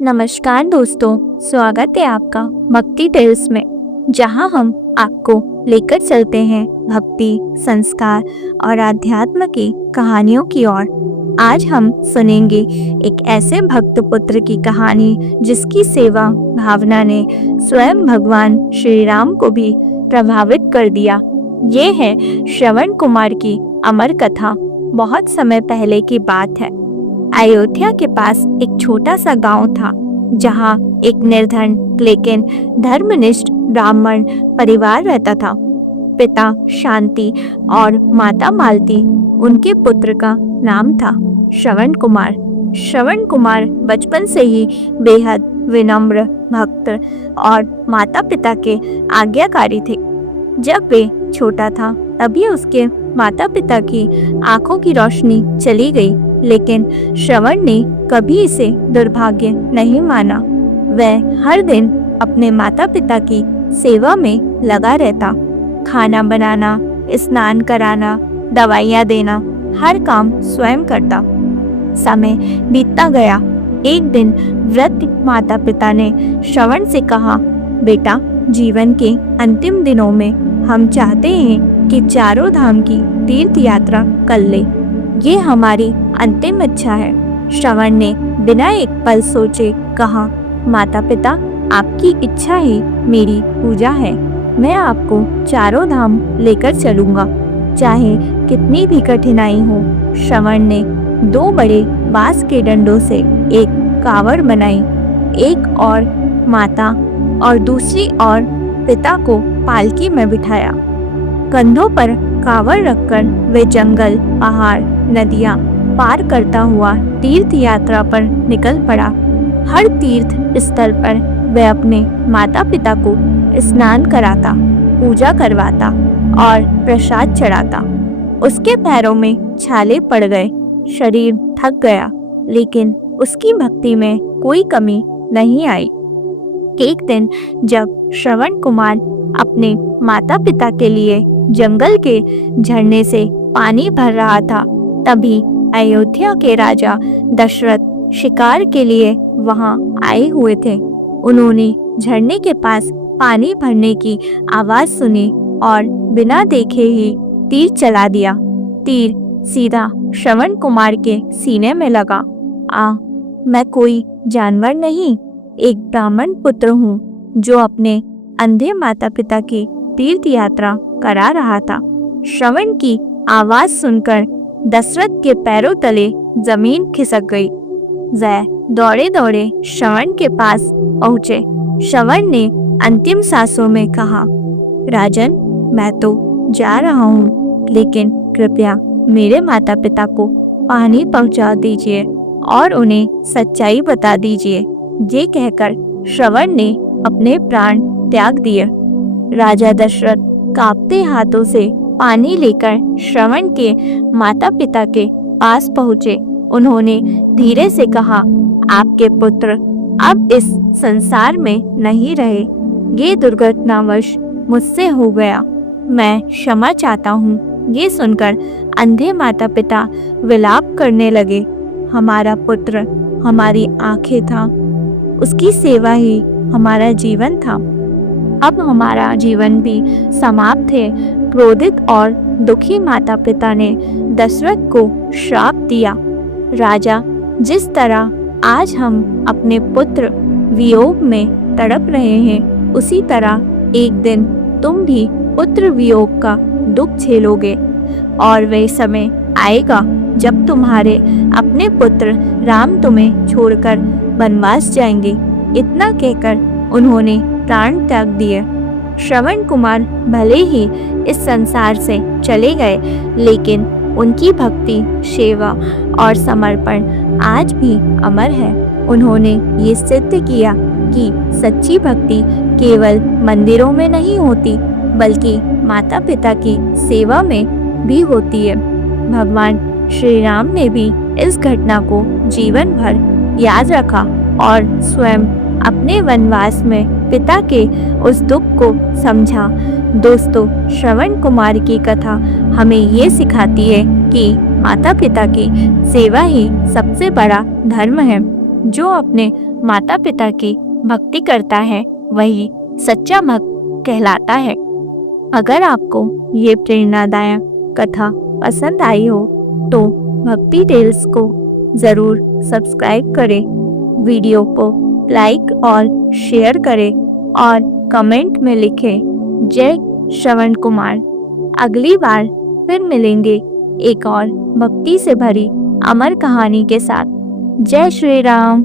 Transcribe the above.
नमस्कार दोस्तों, स्वागत है आपका भक्ति टेल्स में, जहां हम आपको लेकर चलते हैं भक्ति, संस्कार और आध्यात्म की कहानियों की ओर। आज हम सुनेंगे एक ऐसे भक्त पुत्र की कहानी जिसकी सेवा भावना ने स्वयं भगवान श्री राम को भी प्रभावित कर दिया। ये है श्रवण कुमार की अमर कथा। बहुत समय पहले की बात है। अयोध्या के पास एक छोटा सा गांव था, जहां एक निर्धन लेकिन धर्मनिष्ठ ब्राह्मण परिवार रहता था। पिता शांति और माता मालती, उनके पुत्र का नाम था श्रवण कुमार। श्रवण कुमार बचपन से ही बेहद विनम्र, भक्त और माता पिता के आज्ञाकारी थे। जब वे छोटा था तभी उसके माता पिता की आंखों की रोशनी चली गई, लेकिन श्रवण ने कभी इसे दुर्भाग्य नहीं माना। वह हर दिन अपने माता पिता की सेवा में लगा रहता। खाना बनाना, स्नान कराना, दवाइयाँ देना, हर काम स्वयं करता। समय बीतता गया। एक दिन वृद्ध माता पिता ने श्रवण से कहा, बेटा, जीवन के अंतिम दिनों में हम चाहते हैं कि चारों धाम की तीर्थ यात्रा कर ले। ये हमारी अंतिम इच्छा है। श्रवण ने बिना एक पल सोचे कहा, माता पिता, आपकी इच्छा ही मेरी पूजा है। मैं आपको चारों धाम लेकर चलूंगा, चाहे कितनी भी कठिनाई हो। श्रवण ने 2 बड़े बांस के डंडों से एक कावड़ बनाई। एक और माता और दूसरी और पिता को पालकी में बिठाया। कंधों पर कावड़ रखकर वे जंगल, पहाड़, नदियां पार करता हुआ तीर्थ यात्रा पर निकल पड़ा। हर तीर्थ स्थल पर वह अपने माता पिता को स्नान कराता, पूजा करवाता और प्रसाद चढ़ाता। उसके पैरों में छाले पड़ गए, शरीर थक गया, लेकिन उसकी भक्ति में कोई कमी नहीं आई। एक दिन जब श्रवण कुमार अपने माता पिता के लिए जंगल के झरने से पानी भर रहा था, तभी अयोध्या के राजा दशरथ शिकार के लिए वहां आए हुए थे। उन्होंने झरने के पास पानी भरने की आवाज सुनी और बिना देखे ही तीर चला दिया। तीर सीधा श्रवण कुमार के सीने में लगा। मैं कोई जानवर नहीं, एक ब्राह्मण पुत्र हूँ जो अपने अंधे माता पिता की तीर्थ यात्रा करा रहा था। श्रवण की आवाज सुनकर दशरथ के पैरों तले जमीन खिसक गई। वह दौड़े दौड़े श्रवण के पास पहुँचे। श्रवण ने अंतिम सांसों में कहा, राजन, मैं तो जा रहा हूँ, लेकिन कृपया मेरे माता पिता को पानी पहुँचा दीजिए और उन्हें सच्चाई बता दीजिए। ये कहकर श्रवण ने अपने प्राण त्याग दिए। राजा दशरथ कांपते हाथों से पानी लेकर श्रवण के माता पिता के पास पहुँचे। उन्होंने धीरे से कहा, आपके पुत्र अब इस संसार में नहीं रहे। ये दुर्घटनावश मुझसे हो गया। मैं क्षमा चाहता हूँ। ये सुनकर अंधे माता पिता विलाप करने लगे। हमारा पुत्र हमारी आंखें था, उसकी सेवा ही हमारा जीवन था। अब हमारा जीवन भी समाप्त है। क्रोधित और दुखी माता पिता ने दशरथ को श्राप दिया। राजा, जिस तरह आज हम अपने पुत्र वियोग में तड़प रहे हैं, उसी तरह एक दिन तुम भी पुत्र वियोग का दुख झेलोगे, और वह समय आएगा जब तुम्हारे अपने पुत्र राम तुम्हें छोड़कर वनवास जाएंगे। इतना कहकर उन्होंने प्राण त्याग दिए। श्रवण कुमार भले ही इस संसार से चले गए, लेकिन उनकी भक्ति, सेवा और समर्पण आज भी अमर है। उन्होंने ये सिद्ध किया कि सच्ची भक्ति केवल मंदिरों में नहीं होती, बल्कि माता पिता की सेवा में भी होती है। भगवान श्री राम ने भी इस घटना को जीवन भर याद रखा और स्वयं अपने वनवास में पिता के उस दुख को समझा। दोस्तों, श्रवण कुमार की कथा हमें ये सिखाती है कि माता पिता की सेवा ही सबसे बड़ा धर्म है। जो अपने माता पिता की भक्ति करता है वही सच्चा भक्त कहलाता है। अगर आपको ये प्रेरणादायक कथा पसंद आई हो तो भक्ति टेल्स को ज़रूर सब्सक्राइब करें, वीडियो को लाइक और शेयर करें और कमेंट में लिखें जय श्रवण कुमार। अगली बार फिर मिलेंगे एक और भक्ति से भरी अमर कहानी के साथ। जय श्री राम।